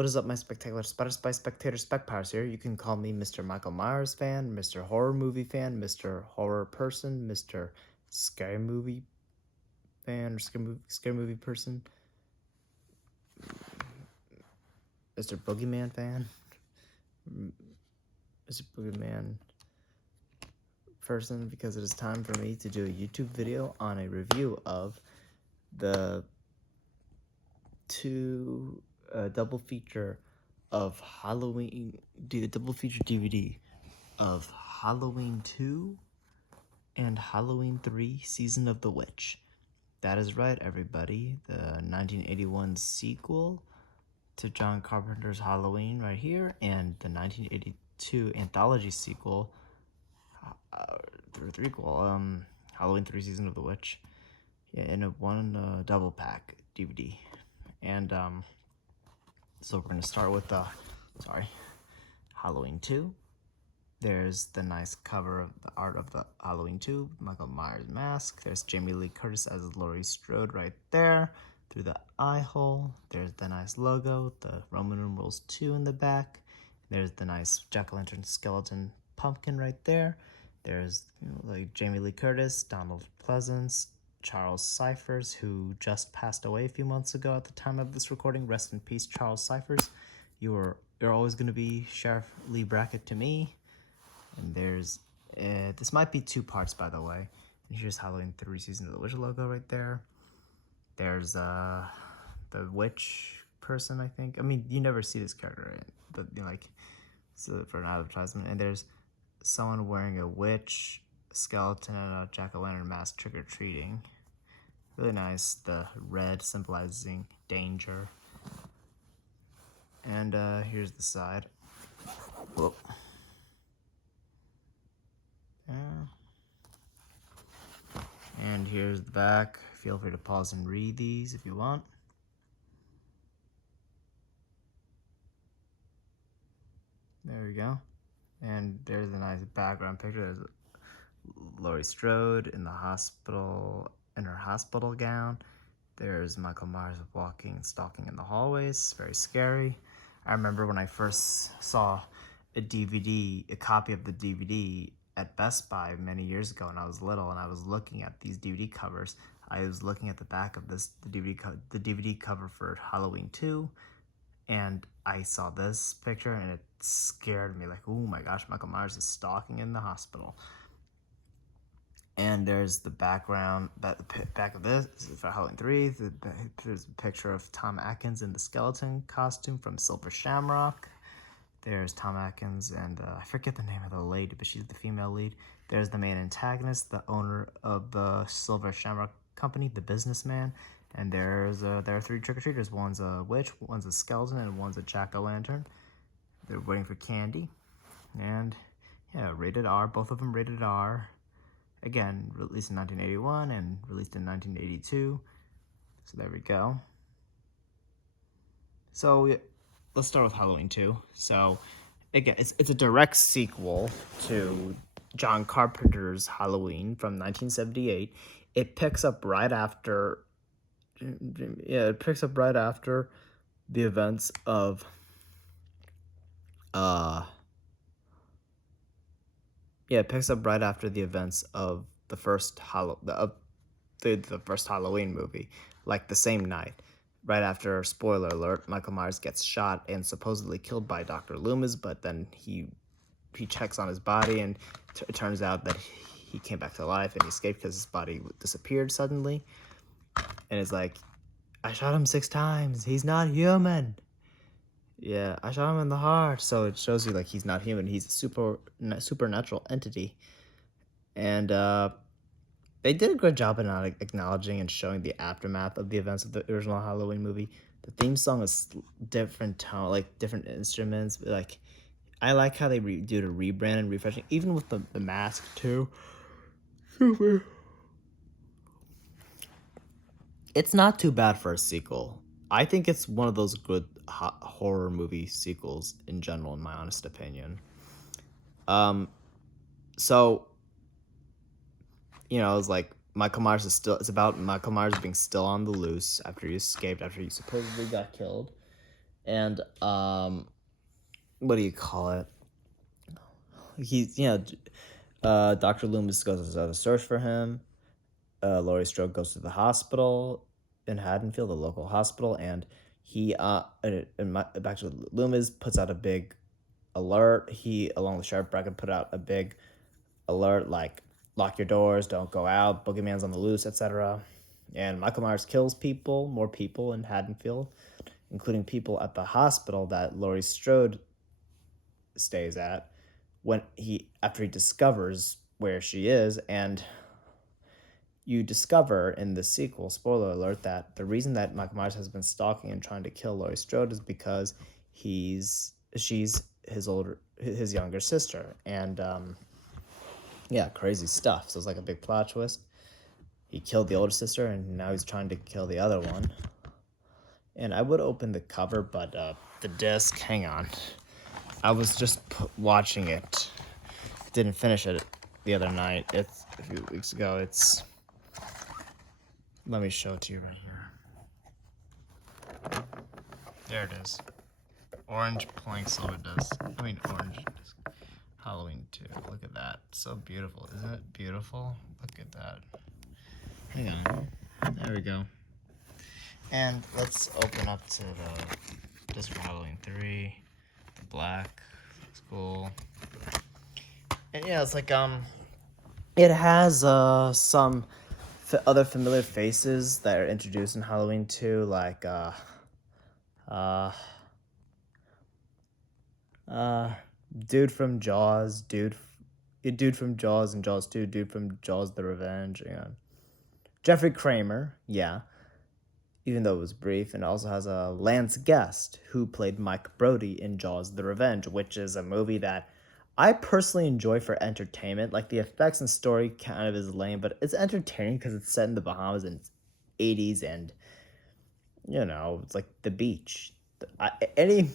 What is up, my spectacular Spider Spy spectator spec powers here? You can call me Mr. Michael Myers fan, Mr. Horror movie fan, Mr. Horror person, Mr. Scary movie fan, or scary movie person, Mr. Boogeyman fan, Mr. Boogeyman person, because it is time for me to do a YouTube video on a review of the double feature of Halloween, do a double feature DVD of Halloween 2 and Halloween 3 Season of the Witch. That is right, everybody. The 1981 sequel to John Carpenter's Halloween right here, and the 1982 anthology sequel, Halloween 3 Season of the Witch, in one double pack DVD. And so we're going to start with Halloween 2. There's the nice cover of the art of the Halloween 2, Michael Myers mask. There's Jamie Lee Curtis as Laurie Strode right there through the eye hole. There's the nice logo, the Roman numerals 2 in the back. There's the nice jack-o'-lantern skeleton pumpkin right there. There's like Jamie Lee Curtis, Donald Pleasance, Charles Cyphers, who just passed away a few months ago at the time of this recording. Rest in peace, Charles Cyphers. You're always going to be Sheriff Lee Brackett to me. And there's, this might be 2 parts, by the way. And here's Halloween 3 Season of the Witch logo right there. There's the witch person, I think. I mean, you never see this character, right? But like, so for an advertisement. And there's someone wearing a witch, skeleton, and a jack-o'-lantern mask trick-or-treating. Really nice. The red symbolizing danger. And here's the side. Whoa. And here's the back. Feel free to pause and read these if you want. There we go. And there's a nice background picture. There's Laurie Strode in the hospital, in her hospital gown. There's Michael Myers walking and stalking in the hallways. Very scary. I remember when I first saw a copy of the DVD at Best Buy many years ago when I was little, and I was looking at these DVD covers. I was looking at the back of the DVD cover for Halloween 2, and I saw this picture, and it scared me. Like, oh my gosh, Michael Myers is stalking in the hospital. And there's the background, the back of this for Halloween 3. There's a picture of Tom Atkins in the skeleton costume from Silver Shamrock. There's Tom Atkins, and I forget the name of the lady, but she's the female lead. There's the main antagonist, the owner of the Silver Shamrock Company, the businessman. And there are 3 trick-or-treaters. One's a witch, one's a skeleton, and one's a jack-o'-lantern. They're waiting for candy. And yeah, rated R. Both of them rated R. Again, released in 1981 and released in 1982. So there we go. So let's start with Halloween 2. So again, it's a direct sequel to John Carpenter's Halloween from 1978. It picks up right after the events of it picks up right after the events of the first first Halloween movie, like the same night. Right after, spoiler alert, Michael Myers gets shot and supposedly killed by Dr. Loomis, but then he checks on his body, and it turns out that he came back to life and he escaped because his body disappeared suddenly. And it's like, I shot him 6 times. He's not human. Yeah, I shot him in the heart. So it shows you like he's not human. He's a supernatural entity. And they did a good job in not acknowledging and showing the aftermath of the events of the original Halloween movie. The theme song is different tone, like different instruments. Like, I like how they do the rebrand and refreshing, even with the mask too. Super. It's not too bad for a sequel. I think it's one of those good horror movie sequels in general, in my honest opinion. So, it's like it's about Michael Myers being still on the loose after he escaped, after he supposedly got killed. And what do you call it? He's Dr. Loomis goes to search for him. Laurie Strode goes to the hospital in Haddonfield, the local hospital, and he back to Loomis puts out a big alert. He, along with Sheriff Bracken, put out a big alert like lock your doors, don't go out, boogeyman's on the loose, etc. And Michael Myers kills more people in Haddonfield, including people at the hospital that Laurie Strode stays at after he discovers where she is. And you discover in the sequel, spoiler alert, that the reason that Michael Myers has been stalking and trying to kill Laurie Strode is because she's his younger sister. And yeah, crazy stuff. So it's like a big plot twist. He killed the older sister, and now he's trying to kill the other one. And I would open the cover, but the disc, hang on. I was just watching it. Didn't finish it the other night. It's a few weeks ago. Let me show it to you right here. There it is. Orange plank silver disc. Orange disc. Halloween 2. Look at that. So beautiful. Isn't it beautiful? Look at that. Hang on. There we go. And let's open up to the disc for Halloween 3. The black. It's cool. And yeah, it's like it has some other familiar faces that are introduced in Halloween 2, like dude from Jaws, dude from Jaws and Jaws 2, dude from Jaws the Revenge, and Jeffrey Kramer, yeah, even though it was brief, and also has a Lance Guest, who played Mike Brody in Jaws the Revenge, which is a movie that I personally enjoy for entertainment. Like, the effects and story kind of is lame, but it's entertaining because it's set in the Bahamas in the 80s, and it's like the beach. Any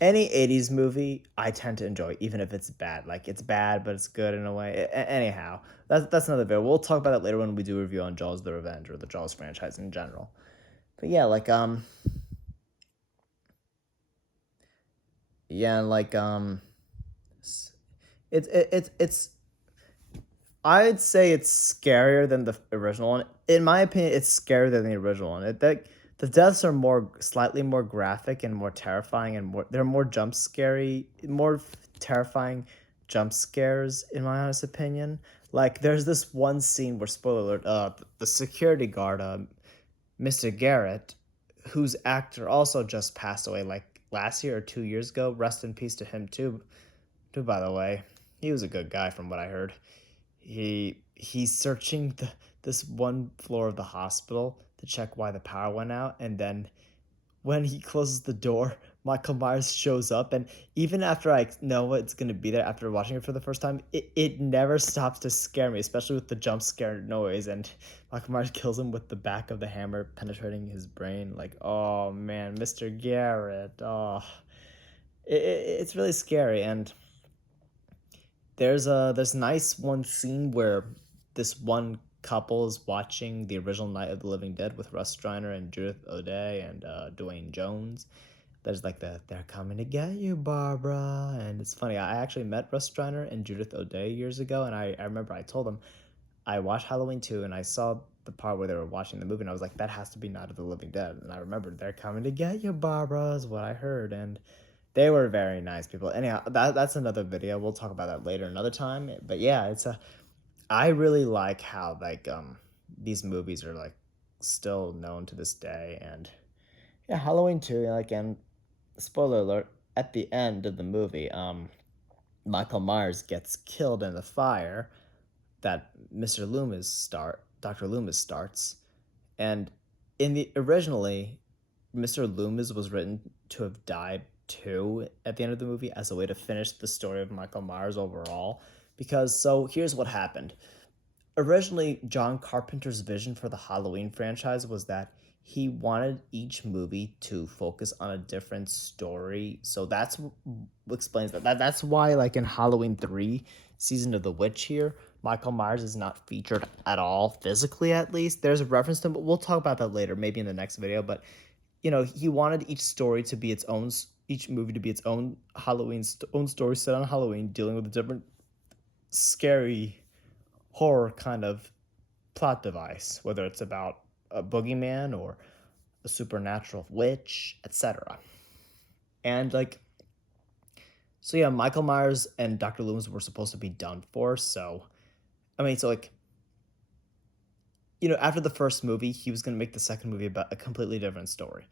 80s movie I tend to enjoy, even if it's bad. Like, it's bad, but it's good in a way. Anyhow, that's another video. We'll talk about that later when we do a review on Jaws the Revenge, or the Jaws franchise in general. But yeah, it's I'd say it's scarier than the original one. In my opinion, it's scarier than the original one. The deaths are slightly more graphic and more terrifying, and they're more terrifying jump scares, in my honest opinion. Like, there's this one scene where, spoiler alert, the security guard, Mr. Garrett, whose actor also just passed away like last year or 2 years ago. Rest in peace to him too. By the way, he was a good guy from what I heard. He's searching this one floor of the hospital to check why the power went out, and then when he closes the door, Michael Myers shows up, and even after I know what's gonna be there after watching it for the first time, it never stops to scare me, especially with the jump scare noise, and Michael Myers kills him with the back of the hammer penetrating his brain. Like, oh man, Mr. Garrett, oh, it's really scary. And there's nice one scene where this one couple is watching the original Night of the Living Dead with Russ Streiner and Judith O'Dea and Dwayne Jones. There's like they're coming to get you, Barbara. And it's funny, I actually met Russ Streiner and Judith O'Dea years ago, and I remember I told them I watched Halloween 2, and I saw the part where they were watching the movie, and I was like, that has to be Night of the Living Dead. And I remembered, they're coming to get you, Barbara, is what I heard. And they were very nice people. Anyhow, that's another video. We'll talk about that later another time. But yeah, I really like how these movies are like still known to this day. And yeah, Halloween 2, and spoiler alert, at the end of the movie, Michael Myers gets killed in the fire that Dr. Loomis starts. And originally, Mr. Loomis was written to have died too at the end of the movie, as a way to finish the story of Michael Myers overall. So here's what happened. Originally, John Carpenter's vision for the Halloween franchise was that he wanted each movie to focus on a different story. So that's what explains that. That's why, like, in Halloween 3, Season of the Witch here, Michael Myers is not featured at all, physically at least. There's a reference to him, but we'll talk about that later, maybe in the next video. But he wanted each story to be its own, each movie to be its own own story set on Halloween, dealing with a different scary horror kind of plot device, whether it's about a boogeyman or a supernatural witch, etc. And so yeah, Michael Myers and Dr. Loomis were supposed to be done for. So I mean, so after the first movie, he was going to make the second movie about a completely different story.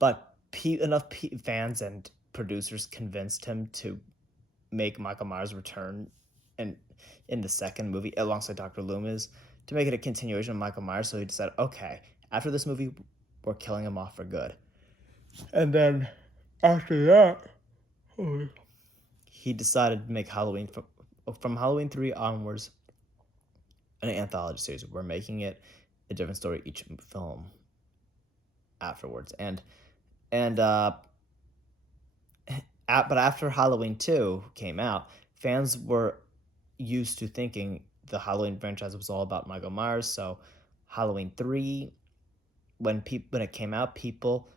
But enough fans and producers convinced him to make Michael Myers return and in the second movie alongside Dr. Loomis to make it a continuation of Michael Myers. So he decided, okay, after this movie, we're killing him off for good. And then after that, he decided to make Halloween from Halloween 3 onwards an anthology series. We're making it a different story each film afterwards. But after Halloween 2 came out, fans were used to thinking the Halloween franchise was all about Michael Myers. So Halloween 3, when it came out, people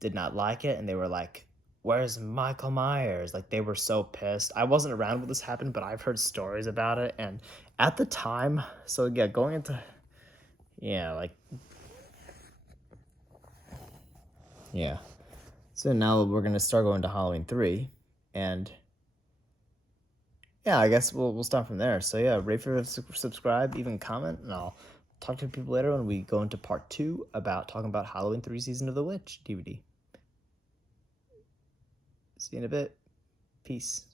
did not like it, and they were like, where's Michael Myers? Like, they were so pissed. I wasn't around when this happened, but I've heard stories about it. And at the time, so yeah, going into, yeah. So now we're going to start going to Halloween 3, and yeah, I guess we'll start from there. So yeah, rate, subscribe, even comment, and I'll talk to people later when we go into part 2 about talking about Halloween 3 Season of the Witch DVD. See you in a bit. Peace.